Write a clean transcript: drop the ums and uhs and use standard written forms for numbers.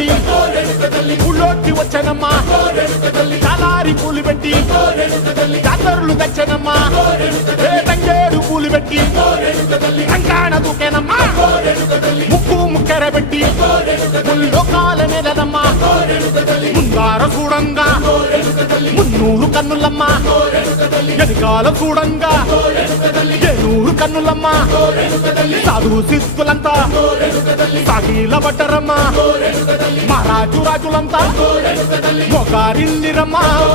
పెట్టి ఊళ్ళోకి వచ్చానమ్మా చాలారి పూలు పెట్టి జాతరులు తెచ్చానమ్మా తంగేడు పూలు పెట్టి రంగాణ దూకేనమ్మా ముక్కు ముక్కెర పెట్టి ముల్లోకాల నెలనమ్మా ముందార చూడంగా మున్నూరు కన్నులమ్మా ఎనకాల చూడంగా ఏనూరు కన్నులమ్మా సాధు సిద్ధులంతా సాగిల పడ్డరమ్మా మహారాజు రాజులంతా మొగారిల్లిరమ్మా